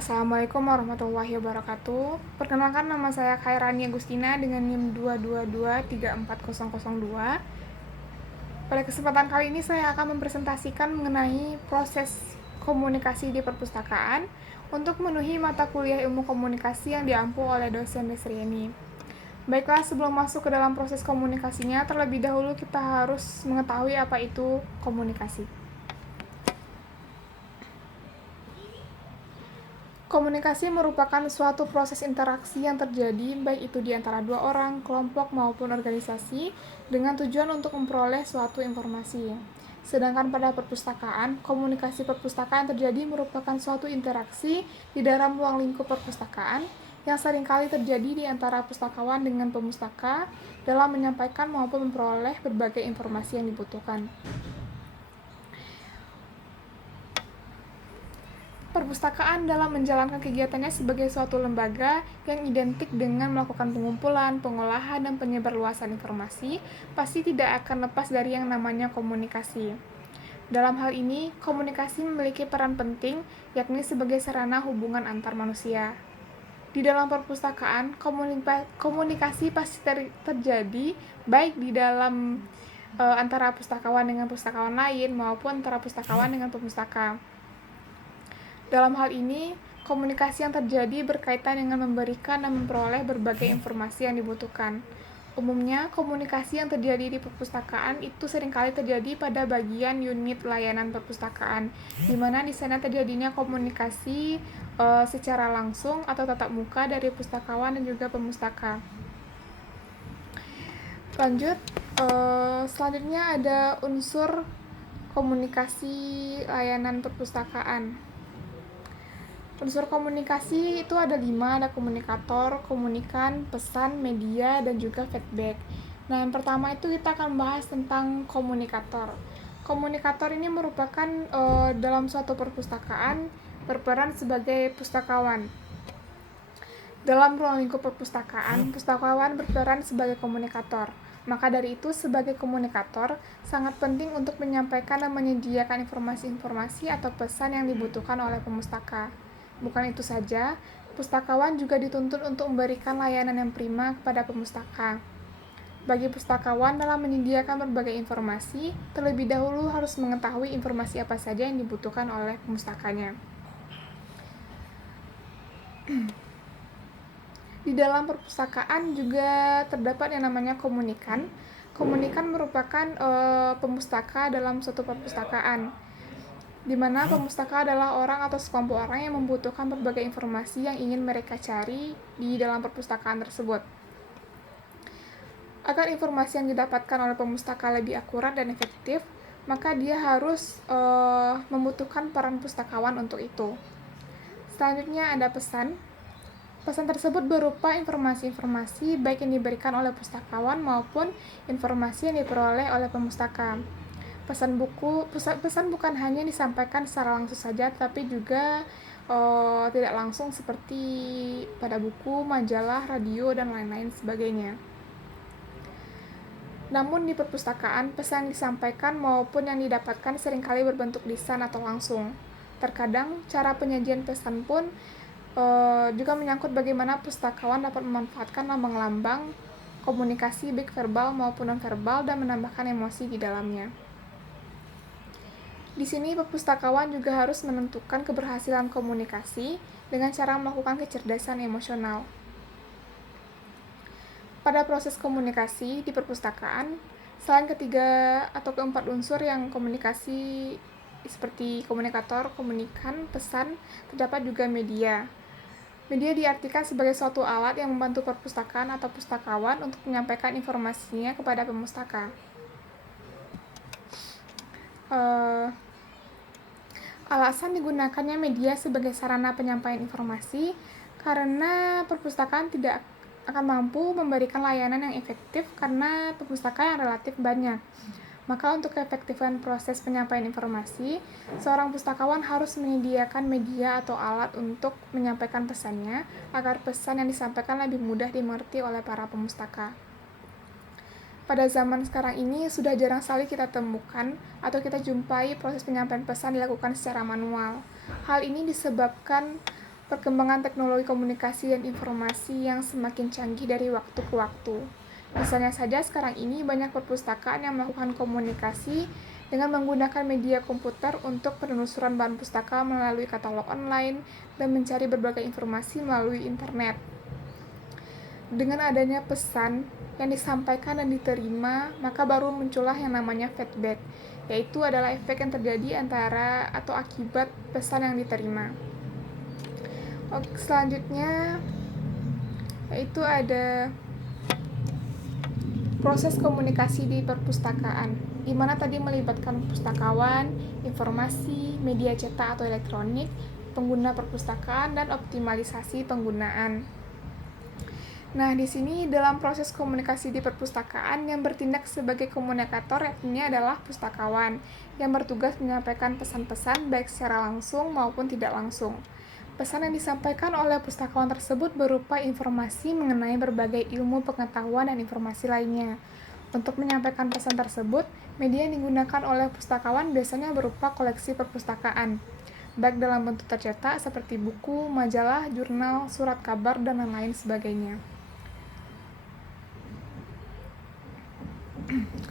Assalamualaikum warahmatullahi wabarakatuh. Perkenalkan, nama saya Khairani Agustina dengan NIM 222340002. Pada kesempatan kali ini saya akan mempresentasikan mengenai proses komunikasi di perpustakaan untuk memenuhi mata kuliah ilmu komunikasi yang diampu oleh dosen Desrieni. Baiklah, sebelum masuk ke dalam proses komunikasinya, terlebih dahulu kita harus mengetahui apa itu komunikasi. Komunikasi merupakan suatu proses interaksi yang terjadi baik itu di antara dua orang, kelompok, maupun organisasi dengan tujuan untuk memperoleh suatu informasi. Sedangkan pada perpustakaan, komunikasi perpustakaan terjadi merupakan suatu interaksi di dalam ruang lingkup perpustakaan yang seringkali terjadi di antara pustakawan dengan pemustaka dalam menyampaikan maupun memperoleh berbagai informasi yang dibutuhkan. Perpustakaan dalam menjalankan kegiatannya sebagai suatu lembaga yang identik dengan melakukan pengumpulan, pengolahan, dan penyebarluasan informasi, pasti tidak akan lepas dari yang namanya komunikasi. Dalam hal ini, komunikasi memiliki peran penting, yakni sebagai sarana hubungan antar manusia. Di dalam perpustakaan, komunikasi pasti terjadi baik di dalam antara pustakawan dengan pustakawan lain maupun antara pustakawan dengan pemustaka. Dalam hal ini, komunikasi yang terjadi berkaitan dengan memberikan dan memperoleh berbagai informasi yang dibutuhkan. Umumnya, komunikasi yang terjadi di perpustakaan itu seringkali terjadi pada bagian unit layanan perpustakaan, di mana di sana terjadinya komunikasi secara langsung atau tatap muka dari pustakawan dan juga pemustaka. Lanjut, selanjutnya ada unsur komunikasi layanan perpustakaan. Unsur komunikasi itu ada 5, ada komunikator, komunikan, pesan, media, dan juga feedback. Nah, yang pertama itu kita akan bahas tentang komunikator. Komunikator ini merupakan dalam suatu perpustakaan berperan sebagai pustakawan. Dalam ruang lingkup perpustakaan, pustakawan berperan sebagai komunikator. Maka dari itu, sebagai komunikator, sangat penting untuk menyampaikan dan menyediakan informasi-informasi atau pesan yang dibutuhkan oleh pemustaka. Bukan itu saja, pustakawan juga dituntut untuk memberikan layanan yang prima kepada pemustaka. Bagi pustakawan dalam menyediakan berbagai informasi, terlebih dahulu harus mengetahui informasi apa saja yang dibutuhkan oleh pemustakanya. Di dalam perpustakaan juga terdapat yang namanya komunikan. Komunikan merupakan pemustaka dalam suatu perpustakaan, di mana pemustaka adalah orang atau sekelompok orang yang membutuhkan berbagai informasi yang ingin mereka cari di dalam perpustakaan tersebut. Agar informasi yang didapatkan oleh pemustaka lebih akurat dan efektif, maka dia harus membutuhkan peran pustakawan untuk itu. Selanjutnya ada pesan. Pesan tersebut berupa informasi-informasi baik yang diberikan oleh pustakawan maupun informasi yang diperoleh oleh pemustaka. Pesan bukan hanya disampaikan secara langsung saja, tapi juga tidak langsung seperti pada buku, majalah, radio, dan lain-lain sebagainya. Namun di perpustakaan, pesan yang disampaikan maupun yang didapatkan seringkali berbentuk lisan atau langsung. Terkadang cara penyajian pesan pun juga menyangkut bagaimana pustakawan dapat memanfaatkan lambang-lambang komunikasi baik verbal maupun non-verbal dan menambahkan emosi di dalamnya. Di sini perpustakawan juga harus menentukan keberhasilan komunikasi dengan cara melakukan kecerdasan emosional. Pada proses komunikasi di perpustakaan, selain ketiga atau keempat unsur yang komunikasi seperti komunikator, komunikan, pesan, terdapat juga media. Media diartikan sebagai suatu alat yang membantu perpustakaan atau pustakawan untuk menyampaikan informasinya kepada pemustaka. Alasan digunakannya media sebagai sarana penyampaian informasi karena perpustakaan tidak akan mampu memberikan layanan yang efektif karena perpustakaan yang relatif banyak. Maka untuk keefektifan proses penyampaian informasi, seorang pustakawan harus menyediakan media atau alat untuk menyampaikan pesannya agar pesan yang disampaikan lebih mudah dimengerti oleh para pemustaka. Pada zaman sekarang ini sudah jarang sekali kita temukan atau kita jumpai proses penyampaian pesan dilakukan secara manual. Hal ini disebabkan perkembangan teknologi komunikasi dan informasi yang semakin canggih dari waktu ke waktu. Misalnya saja sekarang ini banyak perpustakaan yang melakukan komunikasi dengan menggunakan media komputer untuk penelusuran bahan pustaka melalui katalog online dan mencari berbagai informasi melalui internet. Dengan adanya pesan yang disampaikan dan diterima, maka baru muncullah yang namanya feedback, yaitu adalah efek yang terjadi antara atau akibat pesan yang diterima. Selanjutnya yaitu ada proses komunikasi di perpustakaan, di mana tadi melibatkan pustakawan, informasi, media cetak atau elektronik, pengguna perpustakaan, dan optimalisasi penggunaan. Nah, di sini dalam proses komunikasi di perpustakaan yang bertindak sebagai komunikator yakni adalah pustakawan yang bertugas menyampaikan pesan-pesan baik secara langsung maupun tidak langsung. Pesan yang disampaikan oleh pustakawan tersebut berupa informasi mengenai berbagai ilmu pengetahuan dan informasi lainnya. Untuk menyampaikan pesan tersebut, media yang digunakan oleh pustakawan biasanya berupa koleksi perpustakaan, baik dalam bentuk tercetak seperti buku, majalah, jurnal, surat kabar, dan lain-lain sebagainya.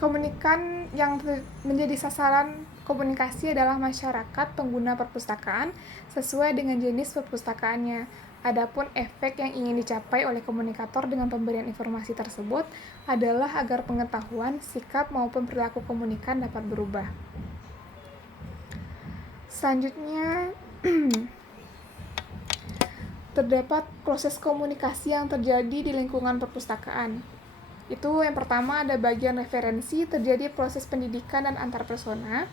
Komunikan yang menjadi sasaran komunikasi adalah masyarakat pengguna perpustakaan sesuai dengan jenis perpustakaannya. Adapun efek yang ingin dicapai oleh komunikator dengan pemberian informasi tersebut adalah agar pengetahuan, sikap maupun perilaku komunikan dapat berubah. Selanjutnya terdapat proses komunikasi yang terjadi di lingkungan perpustakaan. Itu yang pertama ada bagian referensi, terjadi proses pendidikan dan antar persona,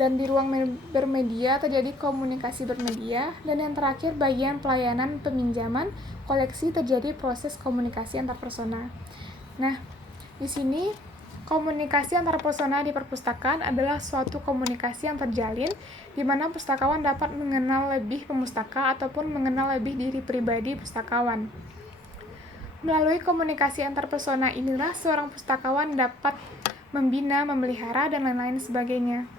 dan di ruang bermedia terjadi komunikasi bermedia, dan yang terakhir bagian pelayanan peminjaman koleksi terjadi proses komunikasi antar persona. Nah, di sini komunikasi antar persona di perpustakaan adalah suatu komunikasi yang terjalin di mana pustakawan dapat mengenal lebih pemustaka ataupun mengenal lebih diri pribadi pustakawan. Melalui komunikasi antar persona inilah seorang pustakawan dapat membina, memelihara, dan lain-lain sebagainya.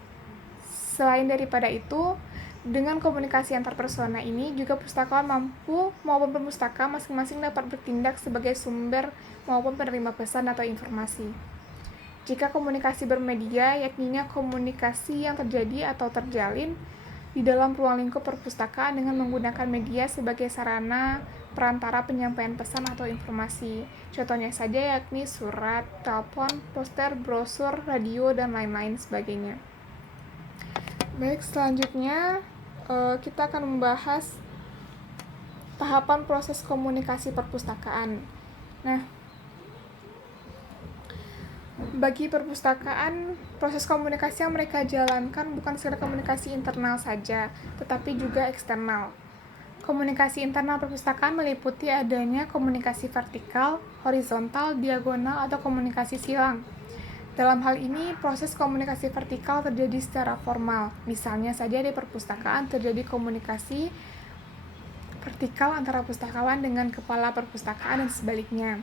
Selain daripada itu, dengan komunikasi antar persona ini juga pustakawan mampu maupun pemustaka masing-masing dapat bertindak sebagai sumber maupun penerima pesan atau informasi. Jika komunikasi bermedia, yakninya komunikasi yang terjadi atau terjalin di dalam ruang lingkup perpustakaan dengan menggunakan media sebagai sarana perantara penyampaian pesan atau informasi. Contohnya saja yakni surat, telepon, poster, brosur, radio, dan lain-lain sebagainya. Baik, selanjutnya kita akan membahas tahapan proses komunikasi perpustakaan. Nah, bagi perpustakaan, proses komunikasi yang mereka jalankan bukan sekedar komunikasi internal saja, tetapi juga eksternal. Komunikasi internal perpustakaan meliputi adanya komunikasi vertikal, horizontal, diagonal, atau komunikasi silang. Dalam hal ini, proses komunikasi vertikal terjadi secara formal. Misalnya saja di perpustakaan terjadi komunikasi vertikal antara pustakawan dengan kepala perpustakaan dan sebaliknya.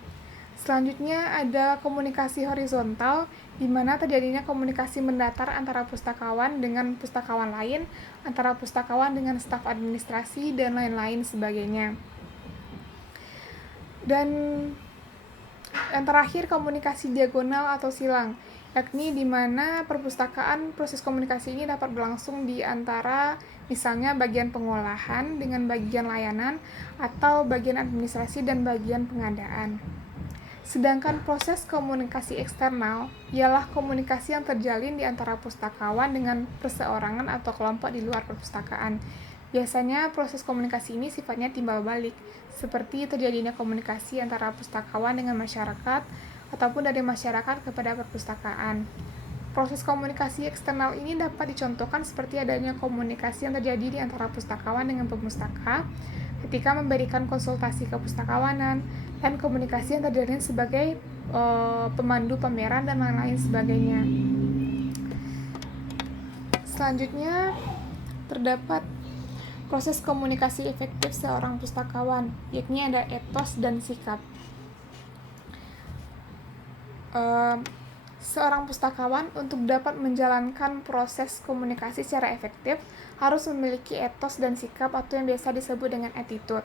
Selanjutnya ada komunikasi horizontal, di mana terjadinya komunikasi mendatar antara pustakawan dengan pustakawan lain, antara pustakawan dengan staf administrasi, dan lain-lain sebagainya. Dan yang terakhir komunikasi diagonal atau silang, yakni di mana perpustakaan proses komunikasi ini dapat berlangsung di antara misalnya bagian pengolahan dengan bagian layanan atau bagian administrasi dan bagian pengadaan. Sedangkan proses komunikasi eksternal ialah komunikasi yang terjalin di antara pustakawan dengan perseorangan atau kelompok di luar perpustakaan. Biasanya proses komunikasi ini sifatnya timbal balik, seperti terjadinya komunikasi antara pustakawan dengan masyarakat ataupun dari masyarakat kepada perpustakaan. Proses komunikasi eksternal ini dapat dicontohkan seperti adanya komunikasi yang terjadi di antara pustakawan dengan pemustaka ketika memberikan konsultasi ke pustakawanan, dan komunikasi yang terjalin sebagai pemandu pameran dan lain-lain sebagainya. Selanjutnya terdapat proses komunikasi efektif seorang pustakawan, yakni ada etos dan sikap. Seorang pustakawan untuk dapat menjalankan proses komunikasi secara efektif harus memiliki etos dan sikap atau yang biasa disebut dengan attitude.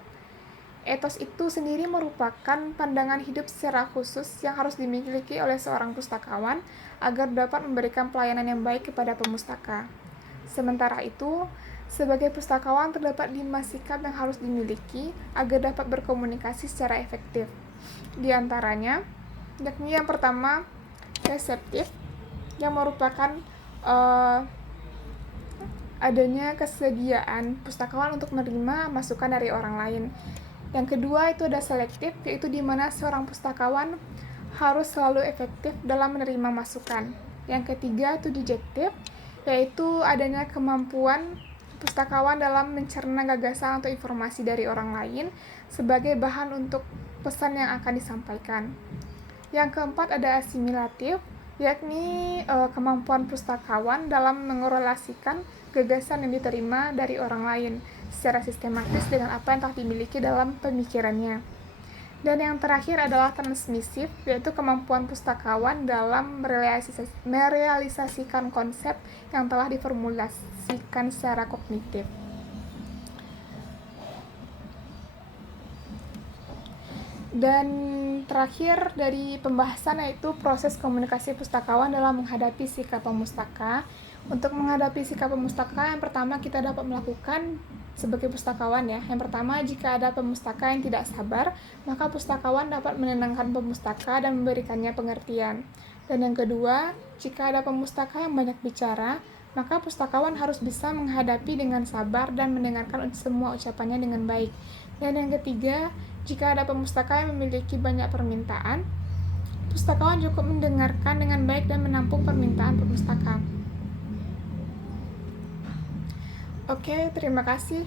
Etos itu sendiri merupakan pandangan hidup secara khusus yang harus dimiliki oleh seorang pustakawan agar dapat memberikan pelayanan yang baik kepada pemustaka. Sementara itu, sebagai pustakawan terdapat 5 sikap yang harus dimiliki agar dapat berkomunikasi secara efektif. Di antaranya, yakni yang pertama, reseptif, yang merupakan adanya kesediaan pustakawan untuk menerima masukan dari orang lain. Yang kedua itu ada selektif, yaitu di mana seorang pustakawan harus selalu efektif dalam menerima masukan. Yang ketiga itu dijektif, yaitu adanya kemampuan pustakawan dalam mencerna gagasan atau informasi dari orang lain sebagai bahan untuk pesan yang akan disampaikan. Yang keempat ada asimilatif, yakni kemampuan pustakawan dalam mengorelasikan gagasan yang diterima dari orang lain secara sistematis dengan apa yang telah dimiliki dalam pemikirannya. Dan yang terakhir adalah transmisif, yaitu kemampuan pustakawan dalam merealisasikan konsep yang telah diformulasikan secara kognitif. Dan terakhir dari pembahasan yaitu proses komunikasi pustakawan dalam menghadapi sikap pemustaka. Untuk menghadapi sikap pemustaka, yang pertama kita dapat melakukan sebagai pustakawan ya. Yang pertama, jika ada pemustaka yang tidak sabar, maka pustakawan dapat menenangkan pemustaka dan memberikannya pengertian. Dan yang kedua, jika ada pemustaka yang banyak bicara, maka pustakawan harus bisa menghadapi dengan sabar dan mendengarkan semua ucapannya dengan baik. Dan yang ketiga, jika ada pemustaka yang memiliki banyak permintaan, pustakawan cukup mendengarkan dengan baik dan menampung permintaan pemustaka. Oke, terima kasih.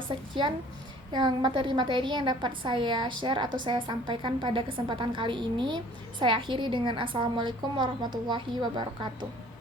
Sekian yang materi-materi yang dapat saya share atau saya sampaikan pada kesempatan kali ini. Saya akhiri dengan Assalamualaikum warahmatullahi wabarakatuh.